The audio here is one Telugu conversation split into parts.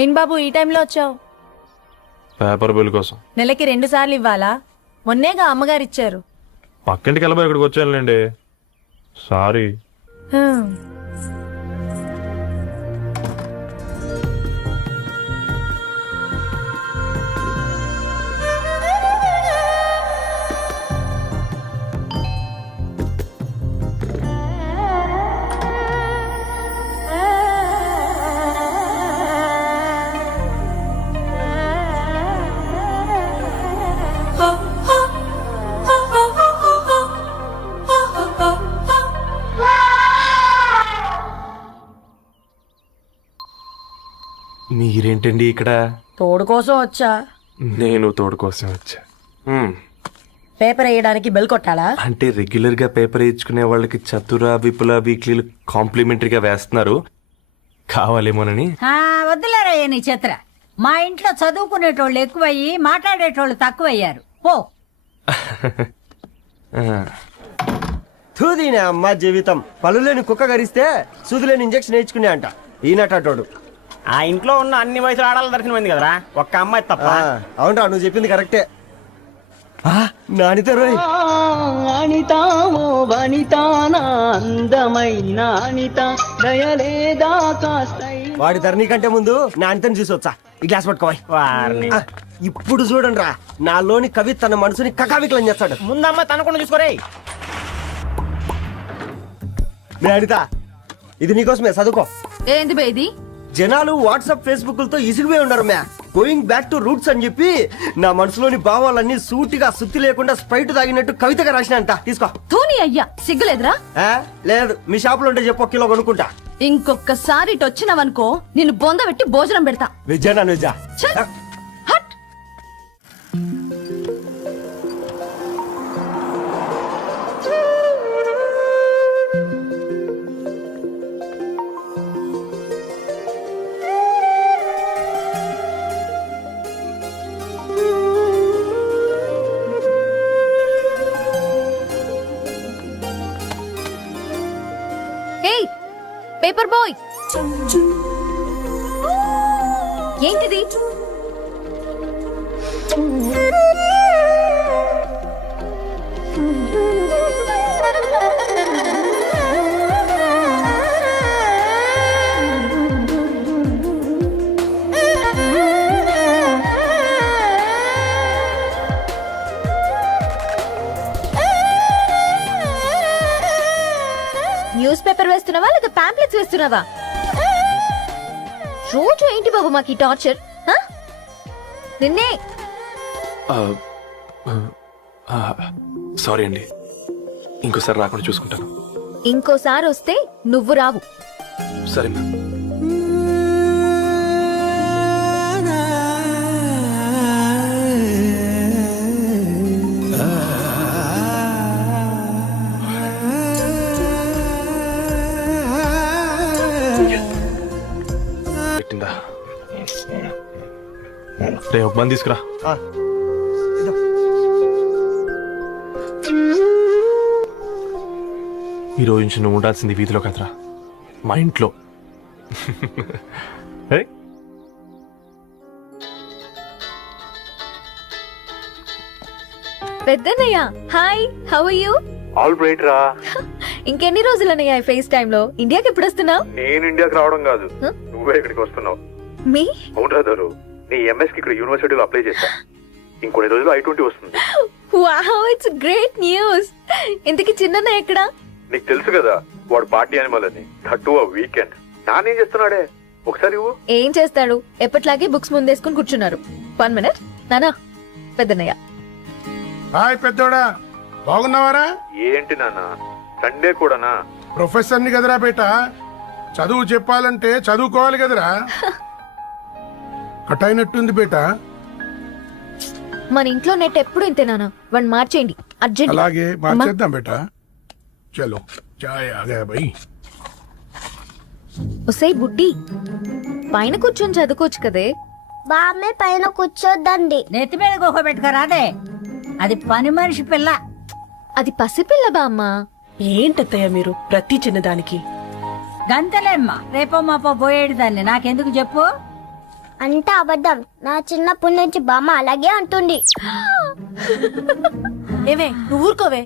ఏం బాబు ఈ టైంలో వచ్చావు? పేపర్ బిల్ కోసం. నెలకి 2 సార్లు ఇవ్వాలా? మొన్నేగా అమ్మగారు ఇచ్చారు. పక్కింటికి వెళ్ళబోయి ఇక్కడికి వచ్చానులేండి. సారీ. మీరేంటండి ఇక్కడ? తోడు కోసం వచ్చా. నేను తోడు కోసం వచ్చా. పేపర్ వేయడానికి బెల్ కొట్టాలా? అంటే రెగ్యులర్ గా పేపర్ వేయించుకునే వాళ్ళకి చతుర విపుల వీక్లీలు కాంప్లిమెంటరీగా వేస్తున్నారు, కావాలేమోనని. వద్దులేరా నీ చిత్ర. మా ఇంట్లో చదువుకునేటోళ్ళు ఎక్కువయ్యి మాట్లాడేటోళ్ళు తక్కువయ్యారు. పో. తూదీనే అమ్మ జీవితం. పలులేని కుక్క గరిస్తే సూదులేని ఇంజక్షన్ వేయించుకునే అంట ఈనటోడు. ఆ ఇంట్లో ఉన్న అన్ని వయసులో ఆడాల దర్శనమైంది కదరా, ఒక్క అమ్మాయి తప్ప. అవునరా, నువ్వు చెప్పింది కరెక్టే. నానిత రోయ్, అనితామో వనితానా అందమైన అనిత దయలేదా కాస్తై. వాడి ధరణి కంటే ముందు నానితని చూసి వచ్చా. ఈ గ్లాస్ పట్టుకోవాలి. వారిని ఇప్పుడు చూడండి రా, నాలోని కవి తన మనసుని కకావికలం చేస్తాడు. ముందమ్మ తనకుండా చూసుకోరే. అనిత, ఇది నీకోసమే, చదువుకో. ఏంది బేది? జనాలు వాట్సాప్ ఫేస్బుక్లతో ఇసిగిపోయి ఉన్నారు మ్యా. గోయింగ్ బ్యాక్ టు రూట్స్ అని చెప్పి నా మనసులోని భావాలన్నీ సూటిగా సుత్తి లేకుండా స్ప్రైట్ తాగినట్టు కవితగా రాసిన అంట. తీసుకో. తూని అయ్యా, సిగ్గులేదురా? లేదు, మీ షాప్ లో ఉంటే చెప్పు, 1 కిలో కొనుక్కుంటా. ఇంకొకసారి ఇటు వచ్చినావనుకో నిన్ను బొంద పెట్టి భోజనం పెడతా. వెజ్జా నాన్ వెజ్జా? ఛల్, హట్. ఏయ్ పేపర్ బాయ్, ఏంటిది? న్యూస్ పేపర్ వేస్తున్నావా లేదా పాంప్లెట్స్ వేస్తున్నావా? రోజు ఏంటి బాబు మాకు ఈ టార్చర్? నిన్నే. సారీ అండి, ఇంకోసారి రాకుండా చూసుకుంటాను. ఇంకోసారి వస్తే నువ్వు రావు. సరే మ్యామ్. పెట్టిందా? రే, ఒక మంది తీసుకురా. ఇదో. ఈ రోజు నుంచి నువ్వు ఉండాల్సింది వీధిలో కదరా, మా ఇంట్లో. పెద్దన్నయ్య, hi, how are you? All right రా. ఇంకెన్ని రోజులన్నయ్య ఫేస్ టైమ్ లో? ఇండియాకి ఎప్పుడు వస్తున్నావు? నేను ఇండియాకి రావడం కాదు, నువ్వే ఇక్కడికి వస్తున్నావు. మీ అవునరా దరు, నీ ఎంఎస్ కి ఇక్కడ యూనివర్సిటీలో అప్లై చేశా. ఇంకొన్ని రోజులు I-20 వస్తుంది. Wow, it's great news. ఇంతకి చిన్నన్నయ్య ఎక్కడా? నీకు తెలుసు కదా, వాడు పార్టీ అనిమల్ అని. థర్టూ ఆ వీకెండ్. నానేం చేస్తున్నాడే, ఒకసారి ఇవ్వు. ఏం చేస్తాడు, ఎప్పట్లాగే బుక్స్ ముందేసుకుని కూర్చున్నారు. 1 మినిట్ నానా. పెద్దన్నయ్య. హాయ్ పెద్దోడా, బాగున్నావారా? ఏంటి నాన్న, సండే కూడానా? ప్రొఫెసర్ని కదరా బేట, చదువు చెప్పాలంటే చదువుకోవాలి కదరా. కట్ అయినట్టుంది బేట. మన ఇంట్లో నెట్ ఎప్పుడు ఇంతే నానా, వన్ మార్చేయండి అర్జెంట్. అలాగే మార్చేద్దాం బేట. చలో చాయ్ ఆగా భయ్. ఒసే బుడ్డి, పైన కూర్చొని చదువుకోవచ్చు కదే. బామ్మే పైన కూర్చోద్దండి. నెత్తి మీద గుహ పెట్టుకోరాదే, అది పని మనిషి పిల్ల. అది పసిపిల్ల బామ్మ. ఏంటత్తయ్య మీరు ప్రతి చిన్నదానికి? గంతలేమ్మా, రేపో మాపో పోయేడు దాన్ని నాకెందుకు చెప్పు. అంతా అబద్ధం. నా చిన్నప్పటి నుంచి బామ్మ అలాగే అంటుంది. ఏవే నువ్వు ఊరుకోవే.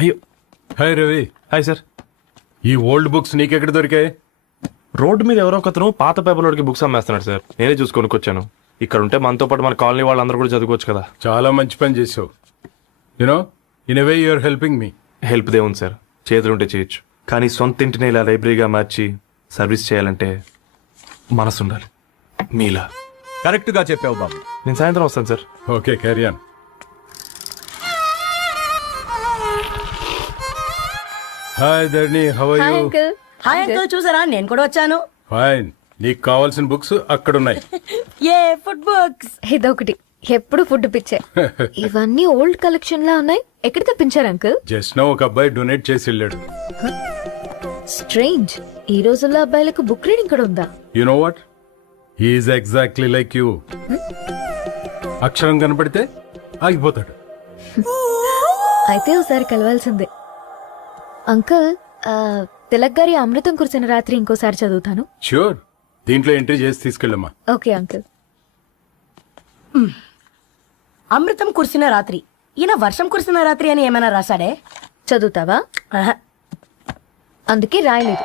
అయ్యో హాయ్ రవి. Hi sir. ఈ ఓల్డ్ బుక్స్ నీకెక్కడ దొరికాయి? రోడ్డు మీద ఎవరో ఒకతను పాత పేపర్లోకి బుక్స్ అమ్మేస్తున్నాడు సార్. నేనే చూసుకొని వచ్చాను. ఇక్కడ ఉంటే మనతో పాటు మన కాలనీ వాళ్ళందరూ కూడా చదువుకోవచ్చు కదా. చాలా మంచి పని చేసావు. You know in a way you're helping me. Help దేవుంది సార్, చేతులు ఉంటే చేయొచ్చు. కానీ సొంత ఇంటిని ఇలా లైబ్రరీగా మార్చి సర్వీస్ చేయాలంటే మనసు ఉండాలి. మీలా కరెక్ట్ గా చెప్పావు బాబు. నేను సాయంత్రం వస్తాను sir. Okay carry on. Hi Dharni, how are hi you? Uncle. Hi uncle, చూసారా నేను కూడా వచ్చాను. ఫైన్. నీకు కావాల్సిన బుక్స్ అక్కడ ఉన్నాయి. ఏ ఫుడ్ బుక్స్. ఇదొకటి, ఎప్పుడు ఫుడ్ పిచ్చే. ఇవన్నీ ఓల్డ్ కలెక్షన్ లా ఉన్నాయి. ఎక్కడ తెప్పించారు అంకుల్? జస్ట్ నో ఒక అబ్బాయి డొనేట్ చేసి వెళ్ళాడు. స్ట్రేంజ్, ఈ రోజుల్లో అబ్బాయిలకు బుక్ రీడింగ్ కూడా ఉందా? You know what, he's exactly like you. అక్షరం కనపడితే ఆగిపోతాడు. అయితే ఒకసారి కలవాల్సిందే. అంకుల్, తిలక్ గారి అమృతం కురిసిన రాత్రి ఇంకోసారి చదువుతాను. ష్యూర్, దీంట్లో ఎంట్రీ చేసి తీసుకెళ్ళమ్మా. Okay uncle. అమృతం కురిసిన రాత్రి. ఈయన వర్షం కురిసిన రాత్రి అని ఏమైనా రాశాడే? చదువుతావా? ఆహా. అందుకే రాయలేదు.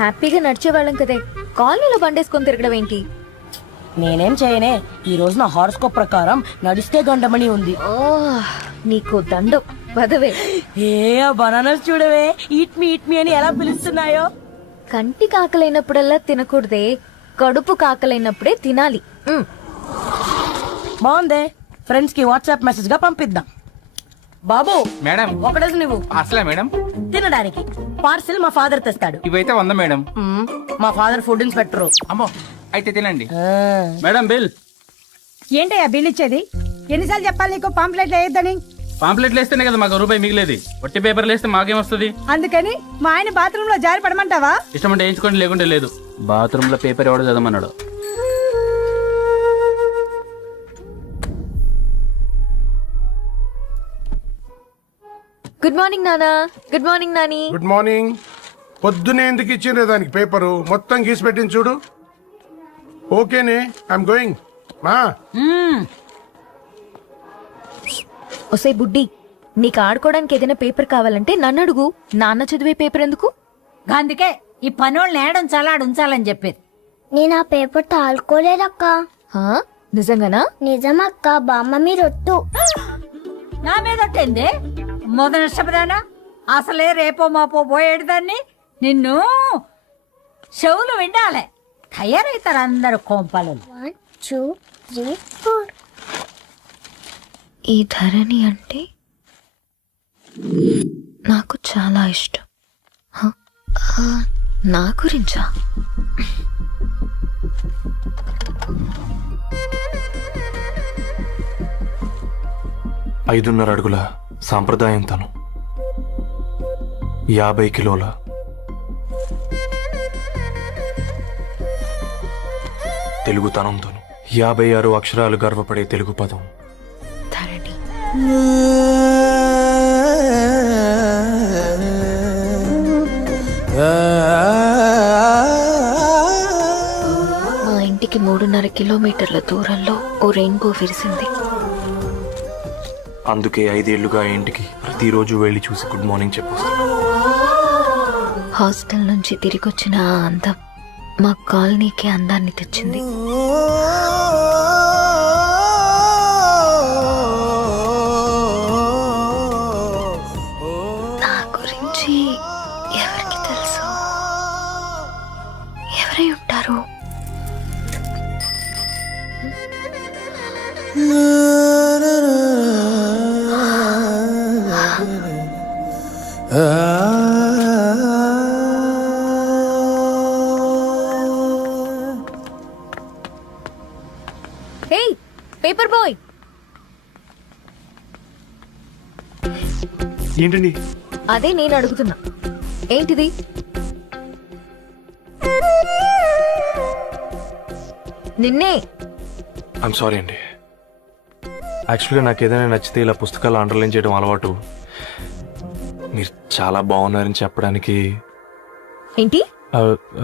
హ్యాపీగా నడిచేవాళ్ళం కదే, కాలనీలో బండేసుకొని తిరగడం ఏంటి? నేనేం చేయనే, ఈ రోజు నా హారోస్కోప్ ప్రకారం నడిస్తే గండమణి ఉంది. ఓ, నీకు దండం పదవే. ఏ బనానాస్ చూడవే, ఈట్ మీ అని ఎలా పిలుస్తున్నాయో. కంటి కాకలైనప్పుడల్లా తినకూడదే, కడుపు కాకలైనప్పుడే తినాలి. బాగుందే, ఫ్రెండ్స్ కి వాట్సాప్ మెసేజ్ గా పంపిద్దాం. బాబు మేడం ఒకడేసి నువ్వు అసలే మేడం తినడానికి పార్సిల్ మా ఫాదర్ తెస్తాడు. ఇవైతే 100 మేడం. మా ఫాదర్ ఫుడ్ ఇన్స్పెక్టర్. అమ్మో, అయితే తినండి. ఆ. Madam bill. ఏంటయ్యా బిల్ ఇచ్చేది? ఎన్నిసార్లు చెప్పాలి నీకు పాంప్లెట్లు వేయొద్దని? పాంప్లెట్లు వేస్తేనే కదా మాకు రూపాయి మిగిలేది. ఒట్టి పేపర్లు వేస్తే మాకేం వస్తుంది? అందుకని మా ఆయన బాత్రూమ్ లో జారి పడమంటావా? ఇష్టమంటే వేయించుకోండి, లేకుంటే లేదు. బాత్రూమ్ లో పేపర్ ఎవడో చదవమన్నాడు. గుడ్ మార్నింగ్ నానా. Good morning Nani. Good morning. పొద్దునే ఎందుకు ఇచ్చిండ్రే దానికి పేపరు? మొత్తం గీసి పెట్టింది చూడు. ఓకేనే, ఐఎమ్ గోయింగ్. మా ఒసే బుడ్డి, నీకు ఆడుకోవడానికి ఏదైనా పేపర్ కావాలంటే నన్ను అడుగు. నాన్న చదివే పేపర్ ఎందుకు? అందుకే ఈ పనోళ్ళని ఏడంచాలా ఉంచాలని చెప్పేది. నేను ఆ పేపర్ తాలుకోలేదక్క. హా? నిజంగానా? నిజమక్క, బామ్మ మీరొట్టు. నా మీద ఒట్టేంది? మొదటి ఇష్టపదానా? అసలే రేపో మాపో పోయేడు దాన్ని. నిన్ను చెవులు వినాలే, తయారవుతారు అందరు కోంపాలు. 1 2 3 4. ఈ ధరణి అంటే నాకు చాలా ఇష్టం. హ? నా గురించా? ఐదున్నర అడుగుల సాంప్రదాయం తను, 50 కిలోల తెలుగుతనంతోను, 56 అక్షరాలు గర్వపడే తెలుగు పదం ధరణి. మా ఇంటికి 3.5 కిలోమీటర్ల దూరంలో ఓ రెయిన్బో విరిసింది. అందుకే 5 ఏళ్లుగా ఇంటికి ప్రతిరోజు వెళ్ళి చూసి గుడ్ మార్నింగ్ చెప్పొస్తాను. హాస్టల్ నుంచి తిరిగొచ్చిన ఆ అందం మా కాలనీకి అందాన్ని తెచ్చింది. నా గురించి ఎవరికి తెలుసు? ఎవరై ఉంటారు? హే పేపర్ బాయ్, ఏంటండి? అదే నేను అడుగుతున్నా. ఏంటిది? నిన్నే. ఐమ్ సారీ అండి. యాక్చువల్గా నాకు ఏదైనా నచ్చితే ఇలా పుస్తకాలు అండర్లైన్ చేయడం అలవాటు. మీరు చాలా బాగున్నారని చెప్పడానికి ఏంటి?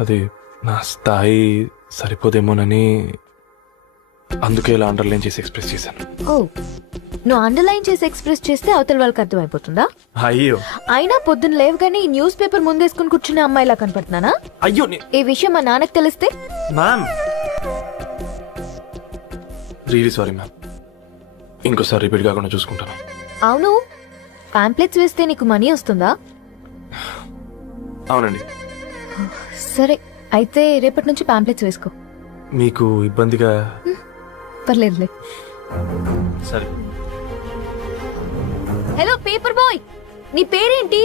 అది నా స్థాయి సరిపోదేమోనని అందుకే ఇలా అండర్లైన్ చేసి ఎక్స్ప్రెస్ చేశాను. ఓ, నువ్వు అండర్లైన్ చేసి ఎక్స్ప్రెస్ చేస్తే అవతల వాళ్ళకి అర్థమైపోతుందా? అయ్యో అయినా పొద్దున్న లేవగానే ఈ న్యూస్ పేపర్ ముందేసుకుని కూర్చునే అమ్మాయిలా కనపడుతున్నానా? అయ్యో ఈ విషయం మా నాన్నకు తెలిస్తే? Ma'am really sorry ma'am. ఇంకోసారి రిపీట్ కాకుండా చూసుకుంటాను. అవును, పాంప్లెట్స్ వేస్తే నీకు మనీ వస్తుందా? అవునండి. సరే, అయితే రేపటి నుంచి పాంప్లెట్స్ వేసుకో. మీకు ఇబ్బందిగా? పర్లేదులే. సరే. హలో పేపర్ బాయ్, నీ పేరేంటి?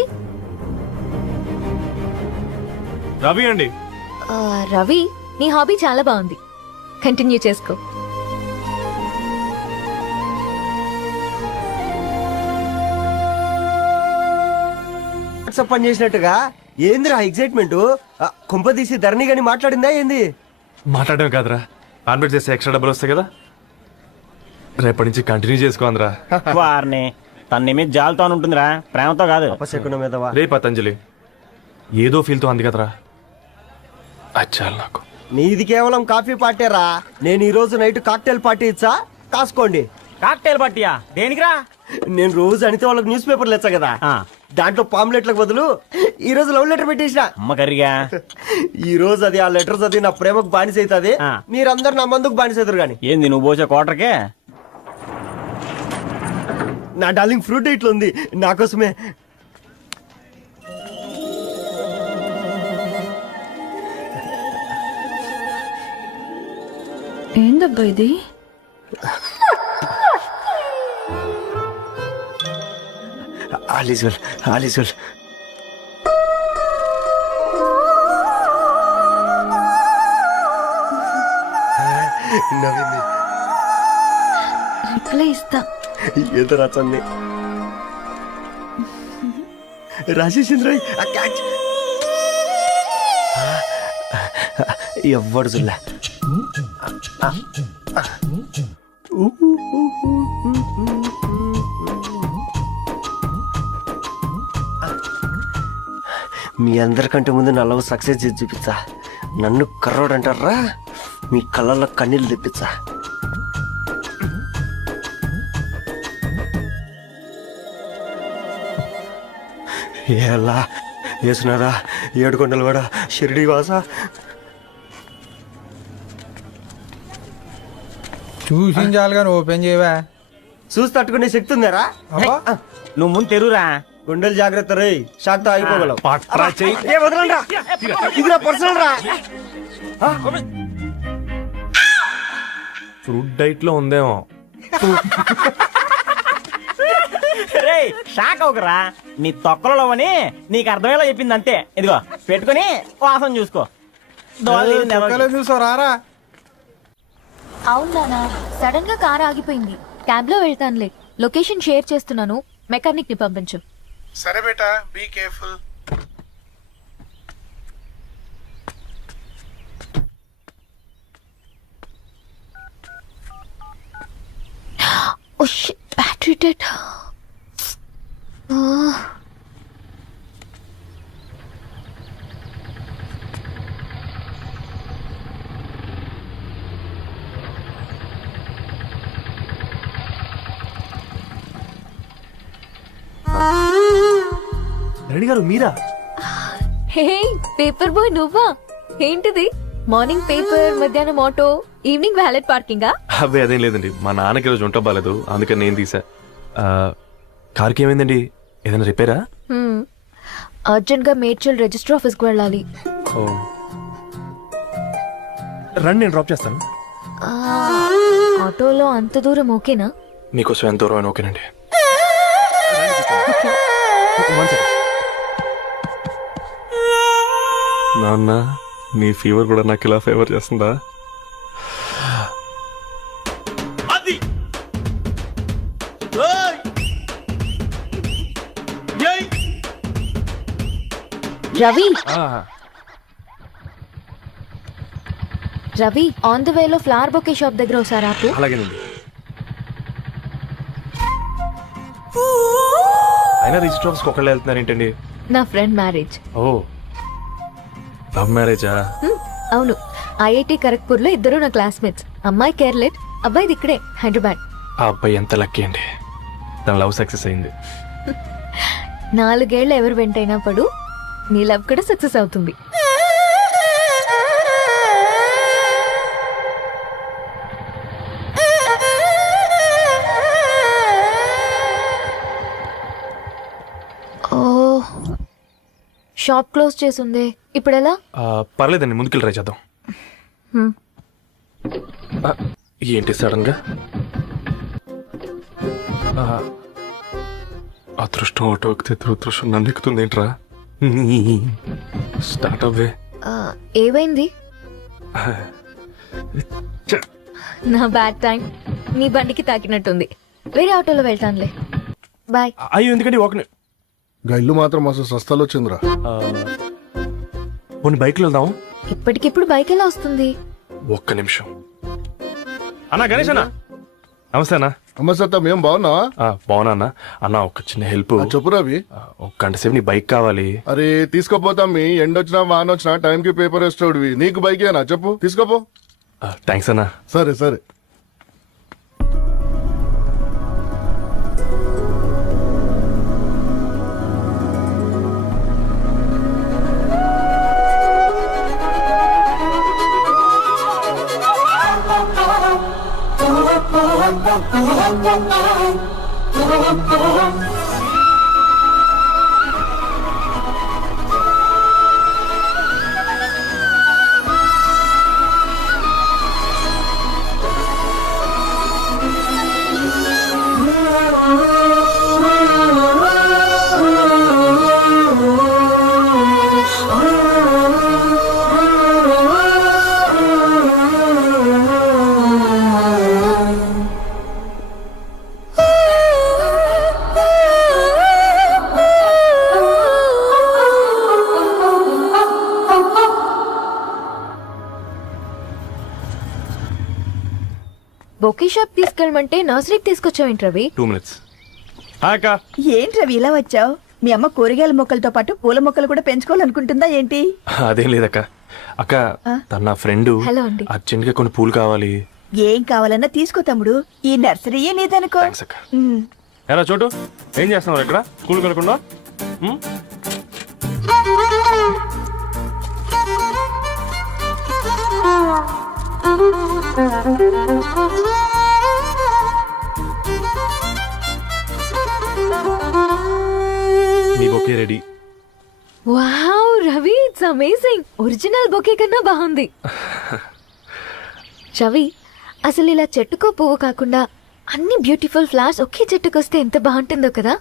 రవి అండి. రవి, నీ హాబీ చాలా బాగుంది, కంటిన్యూ చేసుకో. వాట్సాప్ పని చేసినట్టుగా ఏందిరా ఎగ్జైట్మెంట్? కుంప తీసి ధరణి గాని మాట్లాడిందా ఏంది? మాట్లాడడం కాదురా, కాన్వర్ట్ చేస్తే ఎక్స్ట్రా డబ్బులు వస్తాయి కదా, రేపటి నుంచి కంటిన్యూ చేసుకో అందరా. వారిని తన మీద జాలతో ఉంటుందిరా, ప్రేమతో కాదు. అపశకునం మీదవా? రే పతంజలి, ఏదో ఫీల్తో అంది కదరా, అచ్చాలి నాకు. నీది కేవలం కాఫీ పార్టీరా. నేను ఈ రోజు నైట్ కాక్టైల్ పార్టీ ఇచ్చా, కాసుకోండి. కాక్టైల్ పార్టీయా? దేనికిరా? నేను రోజు అనితే వాళ్ళకి న్యూస్ పేపర్లు ఇచ్చా కదా, దాంట్లో పాంప్లెట్లకు బదులు ఈ రోజు లవ్ లెటర్ పెట్టేసిన. అమ్మ కర్రీగా ఈ రోజు అది ఆ లెటర్ చదివి నా ప్రేమకు బానిస అవుతుంది, మీరందరు నా మందుకు బానిస అవుతారు. కానీ ఏంది నువ్వు పోసే కోటర్కే? నా డార్లింగ్ ఫ్రూట్ ఇట్లా ఉంది నా కోసమే. ఏందబ్బా ఇది? All is well, all is well. నవ్వింది. రిప్లై ఇస్తా. ఏదో రచంది రాజేసింద్ర. ఎవ్వడు చూడలే. మీ అందరికంటే ముందు నా లవ్ సక్సెస్ చేసి చూపించా. నన్ను కర్రోడు అంటారా, మీ కళ్ళల్లో కన్నీళ్ళు తెప్పించా. ఎలా వేసినారా ఏడుకొండలు కూడా షిరిడి వాస. చూసించాలి కానీ ఓపెన్ చేయవా? చూసి తట్టుకునే శక్తి ఉందారా? నువ్వు ముందు తెరురా. గుండెలు జాగ్రత్త రే, షాక్తో ఆగిపోగలవు. పట్రా చెయ్యి. ఇది నా పర్సనల్ రా. ఫ్రూట్ డైట్ లో ఉందేమో. రే షాక్ అవకరా, నీ తొక్కలలో అని నీకు అర్థమయ్యేలా చెప్పింది అంతే. ఇదిగో పెట్టుకుని వాసన చూసుకో. చూసావు రారా? అవునా, సడన్ గా కార్ ఆగిపోయింది. క్యాబ్ లో వెళ్తానులే, లొకేషన్ షేర్ చేస్తున్నాను, మెకానిక్ ని పంపించు. సరే బేటా, be careful. Oh shit, battery dead. Reddy garu మీరా? హే పేపర్ బాయ్, నువ్వా? ఏంటిది? మార్నింగ్ పేపర్, మధ్యాహ్నం ఆటో, ఈవినింగ్ వ్యాలెట్ పార్కింగా? అబ్బాయి అదేం లేదండి, మా నాన్నకి రోజు ఉంట బాగాలేదు, అందుకని నేను తీసా. కార్కి ఏమైందండి? ఏదైనా రిపేరా? అర్జెంట్ గా మేడ్చల్ రిజిస్టర్ ఆఫీస్ కు వెళ్ళాలి. రండి, నేను డ్రాప్ చేస్తాను. ఆటోలో అంత దూరం ఓకేనా? మీకోసం ఎంత దూరం అయినా ఓకేనండి. నాన్న, నీ ఫీవర్ కూడా నాకు ఇలా ఫేవర్ చేస్తుందా? రవి రవి ఆన్ ద వేలో ఫ్లవర్ బొకే షాప్ దగ్గర ఒకసారి ఆపు. అలాగేనండి. అయినా రిజిస్టర్ ఆఫీస్కి ఒకళ్ళు వెళ్తున్నారు ఏంటండి? నా ఫ్రెండ్ మ్యారేజ్. ఓ లవ్ మ్యారేజా? అవును, ఐఐటి ఖరగ్పూర్ లో ఇద్దరు నా క్లాస్మేట్స్. అమ్మాయి కేర్లెట్, అబ్బాయిది ఇక్కడే హైదరాబాద్. ఆ అబ్బాయి ఎంత లక్కీ అండి, తన లవ్ సక్సెస్ అయింది. 4 ఏళ్ళు ఎవరు వెంటైనా పడు, నీ లవ్ కూడా సక్సెస్ అవుతుంది. ఓ షాప్ క్లోజ్ చేసింది, ఇప్పుడు ఎలా? పర్లేదండి, ముందుకెళ్ళి ట్రై చేద్దాం. ఏంటి సడన్ గా? అదృష్టం ఆటో ఎక్కితే దురదృష్టం నన్ను ఎక్కుతుంది ఏంట్రా? స్టార్ట్ అవ్వే. ఏమైంది? నా బ్యాడ్ టైం నీ బండికి తాకినట్టుంది. వేరే ఆటోలో వెళ్తానులే, బాయ్. అయ్యో ఎందుకండి ఒక ఇల్లు మాత్రం అసలు సస్తాలో వచ్చిందిరా. కొన్ని బైక్లో వెళ్దాం. ఇప్పటికిప్పుడు బైక్ ఎలా వస్తుంది? ఒక్క నిమిషం. అన్నా గణేష్ అన్న, నమస్తే అన్న. నమస్తే, ఏం బాగున్నావా? బాగున్నా అన్న. అన్న ఒక చిన్న హెల్ప్. చెప్పు రవి. ఒక గంట సేపు నీ బైక్ కావాలి. అరే తీసుకోపోతాం, మీ ఎండొచ్చినా వానొచ్చినా టైంకి పేపర్ వేస్తాడువి. నీకు బైకేనా చెప్పు, తీసుకోపో. థ్యాంక్స్ అన్న. సరే సరే. బొకే షాప్ తీసుకెళ్ళమంటే నర్సరీకి తీసుకొచ్చావేంటి రవి? 2 minutes. ఏంటి రవి ఇలా వచ్చావు? మీ అమ్మ కూరగాయల మొక్కలతో పాటు పూల మొక్కలు కూడా పెంచుకోవాలనుకుంటుందా ఏంటి? అదేం లేదక్క. అక్క తన నా ఫ్రెండ్, హలో అండి. అర్జెంట్ గా కొన్ని పూలు కావాలి. ఏం కావాలన్నా తీసుకో తమ్ముడు, ఈ నర్సరీయే నీదనుకో. ఎలా చోటు ఏం చేస్తున్నావు ఇక్కడ? స్కూల్ కనుకుండా మీ bouquet ready. Wow Ravi, it's amazing. Original bouquet కన్నా బాగుంది. రవి, అసలు ఇలా చెట్టుకో పువ్వు కాకుండా అన్ని బ్యూటిఫుల్ ఫ్లవర్స్ ఒకే చెట్టుకొస్తే ఎంత బాగుంటుందో కదా.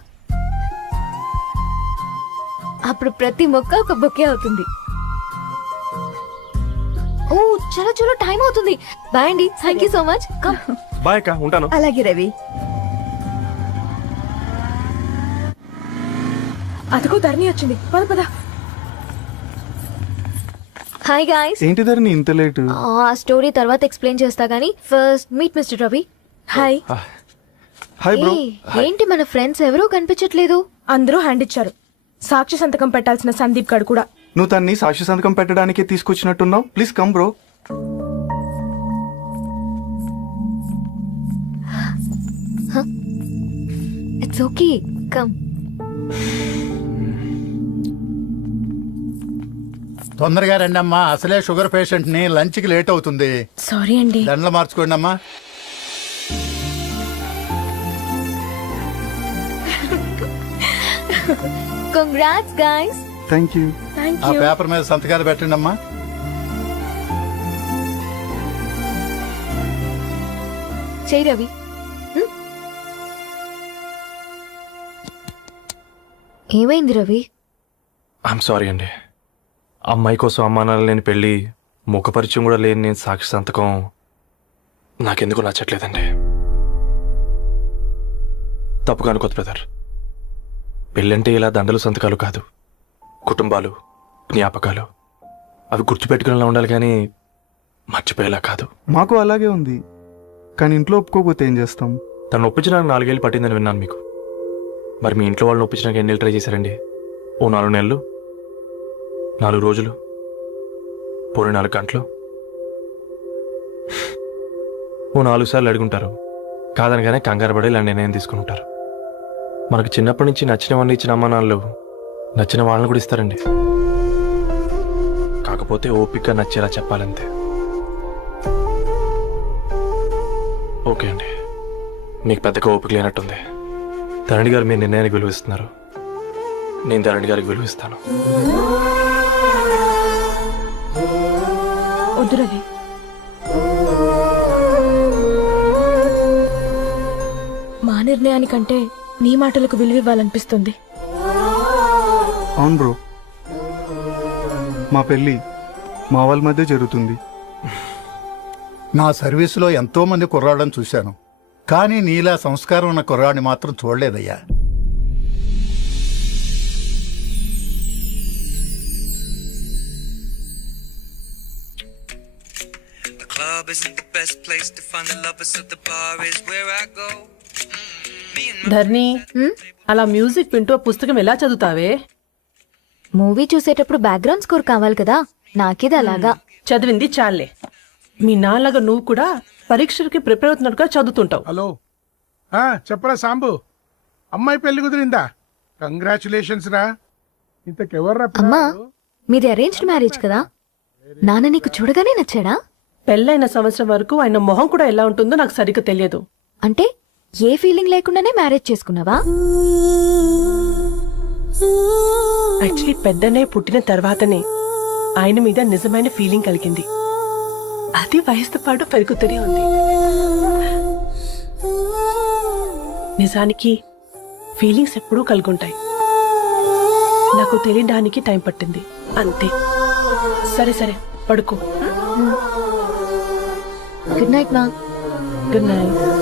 అప్పుడు ప్రతి మొక్క ఒక బొకే అవుతుంది. ఓ చలో చలో, టైం అవుతుంది. బాయ్ అండి, thank you so much. Bye అక్క, ఉంటాను. అలాగే రవి. అదిగో ధరణి వచ్చింది, పద పద. Hi guys. ఏంటి ధరణి ఇంత లేట్? ఆ స్టోరీ తర్వాత ఎక్స్ప్లెయిన్ చేస్తా గానీ first meet mister Ravi. Hi. Hi bro. ఏంటి మన ఫ్రెండ్స్ ఎవరూ కనిపించట్లేదు? అందరూ హ్యాండ్ ఇచ్చారు. సాక్షి సంతకం పెట్టాల్సిన సందీప్ గడు కూడా. నువ్వు తన్ని సాక్షి సంతకం పెట్టడానికే తీసుకొచ్చినట్టున్నావు. Please come bro. It's okay, come. తొందరగా రండి అమ్మా, అసలే షుగర్ పేషెంట్ ని, లంచ్ కి లేట్ అవుతుంది. సారీ అండి. దండలు మార్చుకోండి అమ్మా. Congrats guys. Thank you. ఆ పేపర్ మీద సంతకాలు పెట్టండి అమ్మా. చెయ్యి రవి. ఏమైంది రవి? ఐఎమ్ సారీ అండి. అమ్మాయి కోసం అమ్మానాలు లేని పెళ్ళి, ముఖపరిచయం కూడా లేని నేను సాక్షి సంతకం నాకెందుకు నచ్చట్లేదండి. తప్పుగా అనుకోదు బ్రదర్. పెళ్ళంటే ఇలా దండలు సంతకాలు కాదు, కుటుంబాలు, జ్ఞాపకాలు. అవి గుర్తుపెట్టుకునేలా ఉండాలి కానీ మర్చిపోయేలా కాదు. మాకు అలాగే ఉంది, కానీ ఇంట్లో ఒప్పుకోకపోతే ఏం చేస్తాం? తను ఒప్పించడానికి 4 ఏళ్ళు పట్టిందని విన్నాను మీకు. మరి మీ ఇంట్లో వాళ్ళని ఒప్పించడానికి ఎన్ని ట్రై చేశారండి? ఓ 4 నెలలు, 4 రోజులు, పోనీ 4 గంటలు, ఓ 4 సార్లు అడుగుంటారు. కాదనగానే కంగారు పడి ఇలా నిర్ణయం తీసుకుని ఉంటారు. మనకు చిన్నప్పటి నుంచి నచ్చినవన్నీ ఇచ్చిన అమ్మ నాన్నలు నచ్చిన వాళ్ళని కూడా ఇస్తారండి. కాకపోతే ఓపిక నచ్చేలా చెప్పాలంతే. ఓకే అండి, మీకు పెద్దగా ఓపిక లేనట్టుంది. ధరణి గారు మీ నిర్ణయానికి విలువిస్తున్నారు, నేను ధరణి గారికి విలువిస్తాను. వద్దు రవి, మా నిర్ణయానికంటే నీ మాటలకు విలువ ఇవ్వాలనిపిస్తుంది. అవును బ్రో, మా పెళ్ళి మా వాళ్ళ మధ్య జరుగుతుంది. నా సర్వీసులో ఎంతో మంది కుర్రాళ్ళని చూశాను, కానీ నీలా సంస్కారం ఉన్న కుర్రాడిని మాత్రం చూడలేదయ్యా. ధర్ని, అలా మ్యూజిక్ వింటూ పుస్తకం ఎలా చదువుతావే? మూవీ చూసేటప్పుడు బ్యాక్గ్రౌండ్ స్కోర్ కావాలి కదా, నాకేది అలాగా. చదివింది చాలే. మీ నాన్నగా నువ్వు కూడా పరీక్షలకి ప్రిపేర్ అవుతున్నట్టుగా చదువుతుంటావు. హలో, చెప్పరా సాంబు, అమ్మాయి పెళ్లి కుదిరిందా? కంగ్రాచులేషన్స్ రా. ఇంతకెవర్రా? అమ్మా, మీది అరేంజ్డ్ మ్యారేజ్ కదా, నాన్న నీకు చూడగానే నచ్చాడా? పెళ్ళైన సంవత్సరం వరకు ఆయన మొహం కూడా ఎలా ఉంటుందో నాకు సరిగ్గా తెలియదు. అంటే ఏ ఫీలింగ్ లేకుండానే మ్యారేజ్ చేసుకున్నావా? యాక్చువల్లీ పెద్దనే పుట్టిన తర్వాతనే ఆయన మీద నిజమైన ఫీలింగ్ కలిగింది. అది వయసుతో పాటు పెరుగుతూనే ఉంది. నిజానికి ఫీలింగ్స్ ఎప్పుడూ కలుగుంటాయి. నాకు తెలియడానికి టైం పట్టింది అంతే. సరే సరే, పడుకో. గుడ్ నైట్ మా. Good night.